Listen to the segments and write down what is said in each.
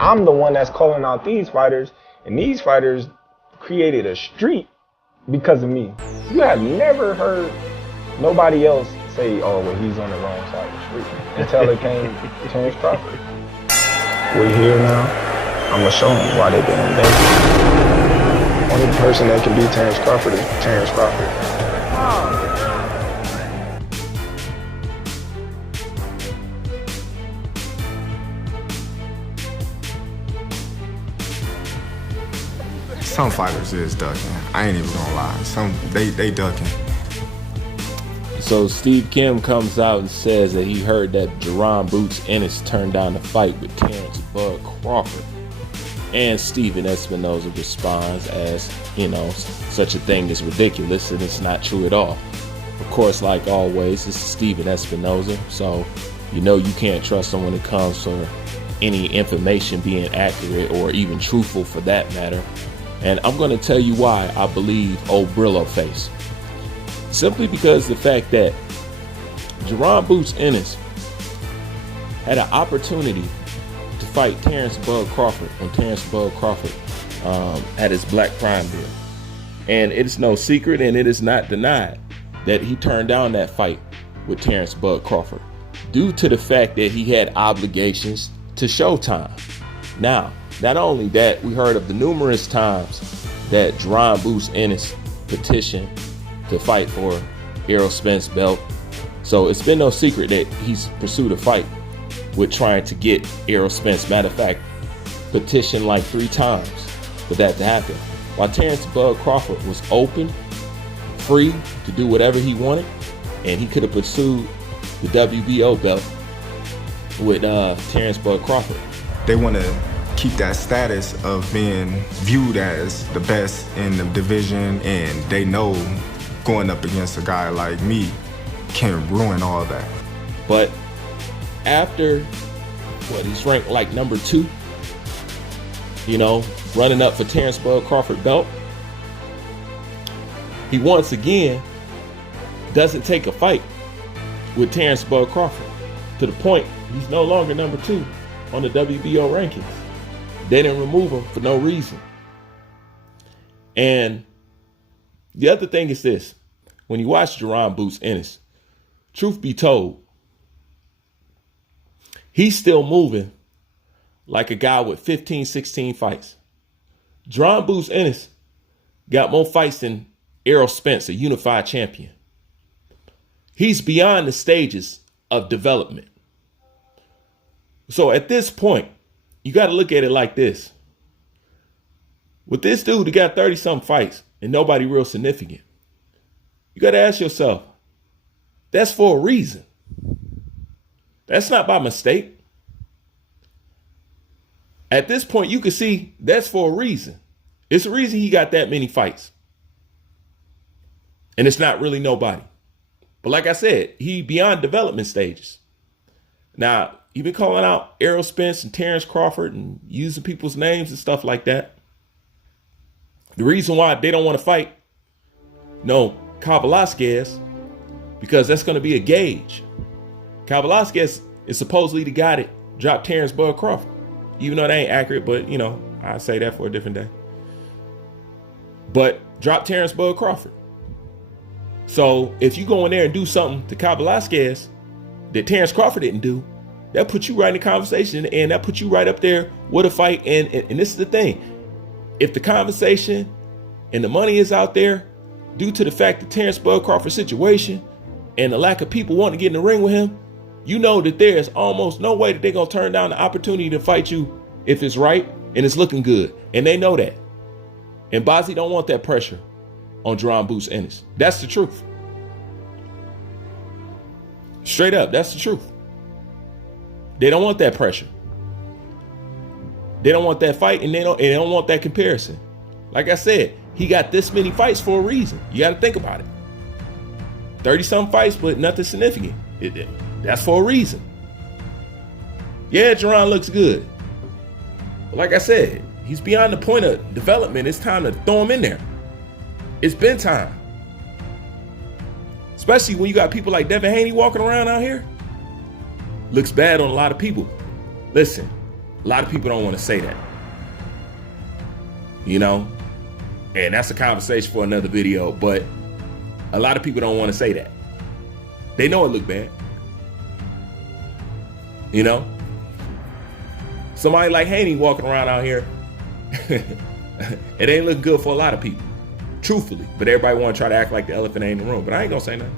I'm the one that's calling out these fighters, and these fighters created a streak because of me. You have never heard nobody else say, oh, well, he's on the wrong side of the street, until it came to Terrence Crawford. We're here now. I'm gonna show them why they've been invented. Only person that can beat Terrence Crawford is Terrence Crawford. Some fighters is ducking. I ain't even gonna lie. Some they ducking. So Steve Kim comes out and says that he heard that JERON Boots Ennis turned down the fight with Terrence Bud Crawford. And Stephen Espinosa responds as, you know, such a thing is ridiculous and it's not true at all. Of course, like always, this is Stephen Espinosa, so you know you can't trust him when it comes to any information being accurate or even truthful for that matter. And I'm going to tell you why I believe old Brillo face. Simply because the fact that JERON Boots Ennis had an opportunity to fight Terrence Bud Crawford when Terrence Bud Crawford had his Black Prime deal. And it is no secret and it is not denied that he turned down that fight with Terrence Bud Crawford due to the fact that he had obligations to Showtime. Now, not only that, we heard of the numerous times that JERON Boots Ennis petitioned to fight for Errol Spence belt. So it's been no secret that he's pursued a fight with trying to get Errol Spence. Matter of fact, petitioned like 3 times for that to happen. While Terrence Bud Crawford was open, free to do whatever he wanted, and he could have pursued the WBO belt with Terrence Bud Crawford. They want to keep that status of being viewed as the best in the division, and they know going up against a guy like me can ruin all that. But after he's ranked like number 2, you know, running up for Terrence Bud Crawford belt, he once again doesn't take a fight with Terrence Bud Crawford, to the point he's no longer number 2 on the WBO rankings. They didn't remove him for no reason. And the other thing is this: when you watch JERON Boots Ennis, truth be told, he's still moving like a guy with 15, 16 fights. JERON Boots Ennis got more fights than Errol Spence, a unified champion. He's beyond the stages of development. So at this point, you got to look at it like this. With this dude who got 30-something fights and nobody real significant, you got to ask yourself, that's for a reason. That's not by mistake. At this point, you can see that's for a reason. It's a reason he got that many fights. And it's not really nobody. But like I said, he beyond development stages. Now, you've been calling out Errol Spence and Terrence Crawford and using people's names and stuff like that. The reason why they don't want to fight, no, Cain Velasquez, because that's going to be a gauge. Cain Velasquez is supposedly the guy that dropped Terrence Bud Crawford. Even though that ain't accurate, but, you know, I'll say that for a different day. But dropped Terrence Bud Crawford. So if you go in there and do something to Cain Velasquez that Terrence Crawford didn't do, that puts you right in the conversation, and that puts you right up there with a fight. And this is the thing. If the conversation and the money is out there due to the fact that Terrence Bud Crawford's situation and the lack of people wanting to get in the ring with him, you know that there's almost no way that they're going to turn down the opportunity to fight you if it's right and it's looking good. And they know that. And Bazzi don't want that pressure on JERON Boots Ennis. That's the truth. Straight up, that's the truth. They don't want that pressure. They don't want that fight, and they don't want that comparison. Like I said, he got this many fights for a reason. You got to think about it. 30-some fights, but nothing significant. That's for a reason. Yeah, JERON looks good. But like I said, he's beyond the point of development. It's time to throw him in there. It's been time. Especially when you got people like Devin Haney walking around out here. Looks bad on a lot of people. Listen, A lot of people don't want to say that. You know? And that's a conversation for another video, but a lot of people don't want to say that. They know it look bad. You know? Somebody like Haney walking around out here, it ain't looking good for a lot of people, truthfully. But everybody want to try to act like the elephant ain't in the room. But I ain't gonna say nothing.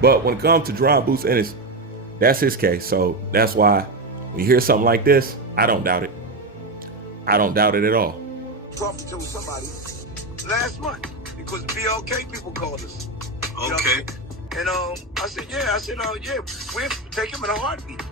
But when it comes to Jeron Boots Ennis, that's his case. So that's why when you hear something like this, I don't doubt it. I don't doubt it at all. Talking to somebody last month because BLK people called us. Okay. And I said, yeah. I said, yeah, we'll take him in a heartbeat.